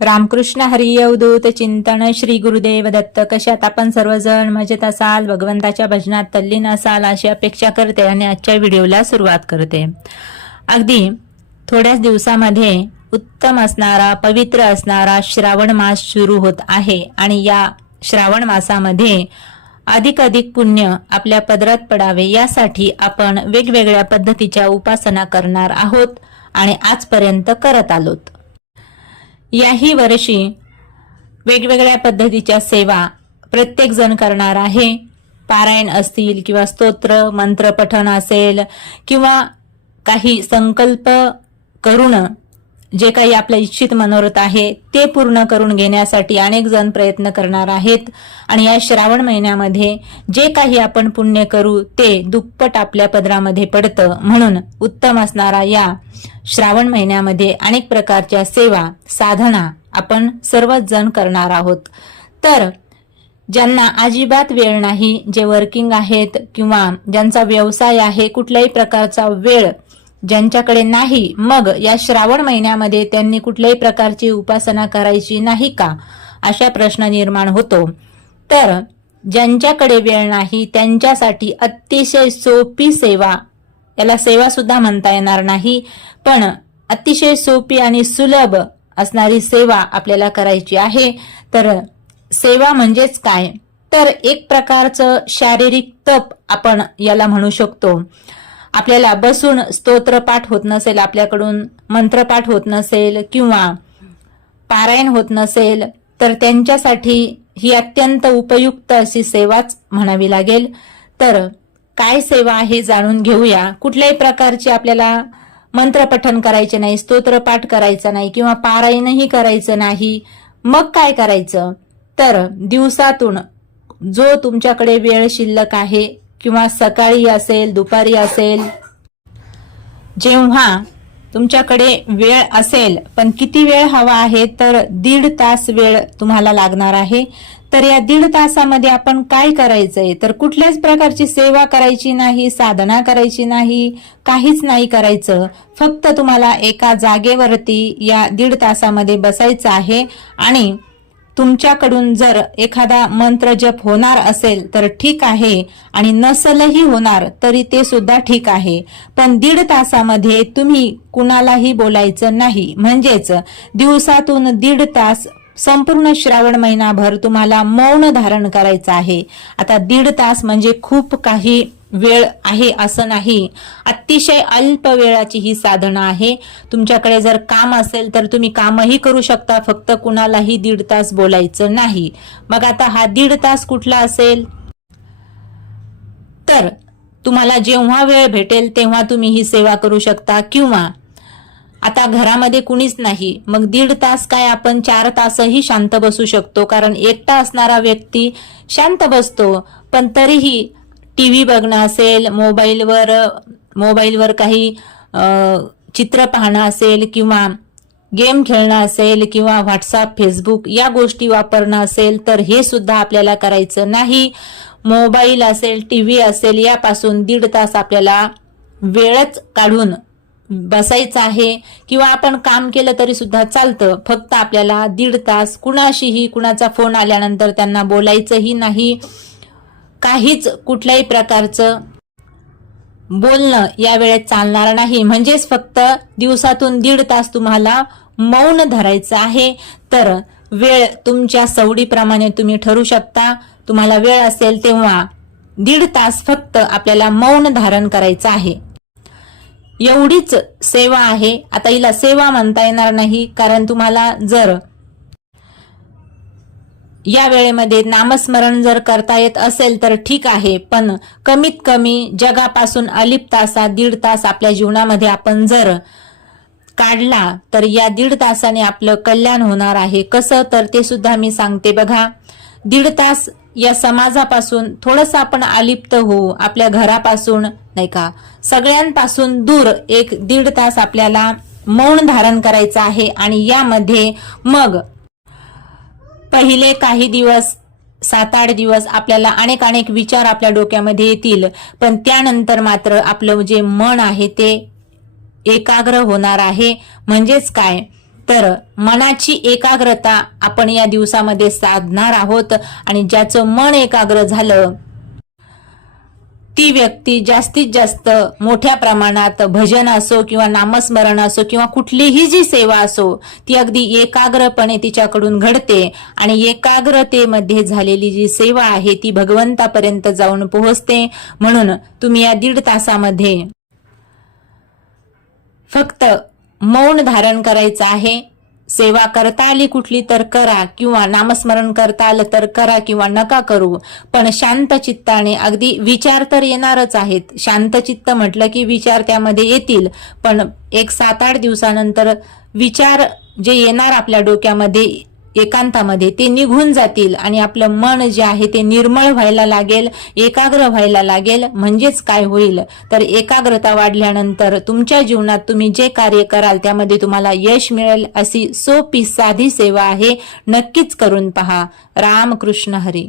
रामकृष्ण हरी अवधूत चिंतन श्री गुरुदेव दत्त. कशात आपण सर्वजण मजेत असाल, भगवंताच्या भजनात तल्लीन असाल अशी अपेक्षा करते आणि आजच्या व्हिडिओला सुरुवात करते. अगदी थोड्याच दिवसामध्ये उत्तम असणारा, पवित्र असणारा श्रावण मास सुरू होत आहे आणि या श्रावण मासामध्ये अधिक पुण्य आपल्या पदरात पडावे यासाठी आपण वेगवेगळ्या पद्धतीच्या उपासना करणार आहोत आणि आजपर्यंत करत आलोत. याही वर्षी वेगवेगळ्या पद्धतीच्या सेवा प्रत्येक जण करणार आहे. पारायण असतील किंवा स्तोत्र मंत्र पठण असेल किंवा काही संकल्प करून जे काही आपलं इच्छित मनोरथ आहे ते पूर्ण करून घेण्यासाठी अनेक जण प्रयत्न करणार आहेत. आणि या श्रावण महिन्यामध्ये जे काही आपण पुण्य करू ते दुप्पट आपल्या पदरामध्ये पडतं. म्हणून उत्तम असणारा या श्रावण महिन्यामध्ये अनेक प्रकारच्या सेवा साधना आपण सर्वच जण करणार आहोत. तर ज्यांना अजिबात वेळ नाही, जे वर्किंग आहेत किंवा ज्यांचा व्यवसाय आहे, कुठल्याही प्रकारचा वेळ ज्यांच्याकडे नाही, मग या श्रावण महिन्यामध्ये त्यांनी कुठल्याही प्रकारची उपासना करायची नाही का, अशा प्रश्न निर्माण होतो. तर ज्यांच्याकडे वेळ नाही त्यांच्यासाठी अतिशय सोपी सेवा, याला सेवा सुद्धा म्हणता येणार नाही, पण अतिशय सोपी आणि सुलभ असणारी सेवा आपल्याला करायची आहे. तर सेवा म्हणजेच काय, तर एक प्रकारचं शारीरिक तप आपण याला म्हणू शकतो. आपल्याला बसून स्तोत्रपाठ होत नसेल, आपल्याकडून मंत्रपाठ होत नसेल किंवा पारायण होत नसेल, तर त्यांच्यासाठी ही अत्यंत उपयुक्त अशी सेवाच म्हणावी लागेल. तर काय सेवा आहे जाणून घेऊया. कुठल्याही प्रकारची आपल्याला मंत्रपठण करायचे नाही, स्तोत्रपाठ करायचा नाही किंवा पारायणही करायचं नाही. मग काय करायचं, तर दिवसातून जो तुमच्याकडे वेळ शिल्लक आहे किंवा सकाळी असेल, दुपारी असेल, जेव्हा तुमच्याकडे वेळ असेल, पण किती वेळ हवा आहे, तर 1.5 तास वेळ तुम्हाला लागणार आहे. तर या 1.5 तासामध्ये आपण काय करायचंय, तर कुठल्याच प्रकारची सेवा करायची नाही, साधना करायची नाही, काहीच नाही करायचं. फक्त तुम्हाला एका जागेवरती या 1.5 तासामध्ये बसायचं आहे. आणि तुमच्याकडून जर एखादा मंत्र जप होणार असेल तर ठीक आहे, आणि नसलही होणार तरी ते सुद्धा ठीक आहे. पण 1.5 तासामध्ये तुम्ही कुणालाही बोलायचं नाही. म्हणजेच दिवसातून 1.5 तास संपूर्ण श्रावण महिनाभर तुम्हाला मौन धारण करायचं आहे. आता 1.5 तास म्हणजे खूप काही वेळ आहे असं नाही, अतिशय अल्प वेळाची ही साधना आहे. तुमच्याकडे जर काम असेल तर तुम्ही कामही करू शकता, फक्त कुणालाही 1.5 तास बोलायचं नाही. मग आता हा 1.5 तास कुठला असेल, तर तुम्हाला जेव्हा वेळ भेटेल तेव्हा तुम्ही ही सेवा करू शकता. किंवा आता घरामध्ये कुणीच नाही, मग 1.5 तास काय, आपण 4 तासही शांत बसू शकतो. कारण एकटा असणारा व्यक्ती शांत बसतो, पण तरीही टीव्ही बघणं असेल, मोबाईलवर काही चित्र पाहणं असेल किंवा गेम खेळणं असेल किंवा व्हॉट्सअप, फेसबुक या गोष्टी वापरणं असेल, तर हे सुद्धा आपल्याला करायचं नाही. मोबाईल असेल, टीव्ही असेल, यापासून 1.5 तास आपल्याला वेळच काढून बसायचं आहे. किंवा आपण काम केलं तरी सुद्धा चालतं, फक्त आपल्याला 1.5 तास कुणाशीही, कुणाचा फोन आल्यानंतर त्यांना बोलायचंही नाही, काहीच कुठल्याही प्रकारचं बोलणं या वेळेत चालणार नाही. म्हणजेच फक्त दिवसातून 1.5 तास तुम्हाला मौन धरायचं आहे. तर वेळ तुमच्या सवडीप्रमाणे तुम्ही ठरू शकता. तुम्हाला वेळ असेल तेव्हा 1.5 तास फक्त आपल्याला मौन धारण करायचं आहे. एवढीच सेवा आहे. आता हिला सेवा म्हणता येणार नाही, कारण तुम्हाला जर या वेळेमध्ये नामस्मरण जर करता येत असेल तर ठीक आहे, पण कमीत कमी जगापासून अलिप्त असा 1.5 तास आपल्या जीवनामध्ये आपण जर काढला तर या 1.5 तासाने आपलं कल्याण होणार आहे. कसं, तर ते सुद्धा मी सांगते बघा. 1.5 तास या समाजापासून थोडंसं आपण अलिप्त होऊ, आपल्या घरापासून नाही का, सगळ्यांपासून दूर एक 1.5 तास आपल्याला मौन धारण करायचं आहे. आणि यामध्ये मग पहिले काही दिवस, 7-8 दिवस आपल्याला अनेक विचार आपल्या डोक्यामध्ये येतील, पण त्यानंतर मात्र आपलं जे मन आहे ते एकाग्र होणार आहे. म्हणजेच काय, तर मनाची एकाग्रता आपण या दिवसामध्ये साधणार आहोत आणि ज्याचं मन एकाग्र झालं ती व्यक्ती जास्तीत जास्त मोठ्या प्रमाणात भजन असो किंवा नामस्मरण असो किंवा कुठलीही जी सेवा असो ती अगदी एकाग्रपणे तिच्याकडून घडते आणि एकाग्रतेमध्ये झालेली जी सेवा आहे ती भगवंतापर्यंत जाऊन पोहोचते. म्हणून तुम्ही या 1.5 तासामध्ये फक्त मौन धारण करायचं आहे. सेवा करता आली कुठली तर करा किंवा नामस्मरण करता आलं तर करा किंवा नका करू, पण शांत चित्ताने. अगदी विचार तर येणारच आहेत, शांत चित्त म्हटलं की विचार त्यामध्ये येतील, पण 7-8 दिवसानंतर विचार जे येणार आपल्या डोक्यामध्ये एकांतामध्ये ते निघून जातील आणि आपलं मन जे आहे ते निर्मळ व्हायला लागेल, एकाग्र व्हायला लागेल. म्हणजेच काय होईल तर एकाग्रता वाढल्यानंतर तुमच्या जीवनात तुम्ही जे कार्य कराल त्यामध्ये तुम्हाला यश मिळेल. अशी सोपी साधी सेवा आहे, नक्कीच करून पहा. रामकृष्ण हरी.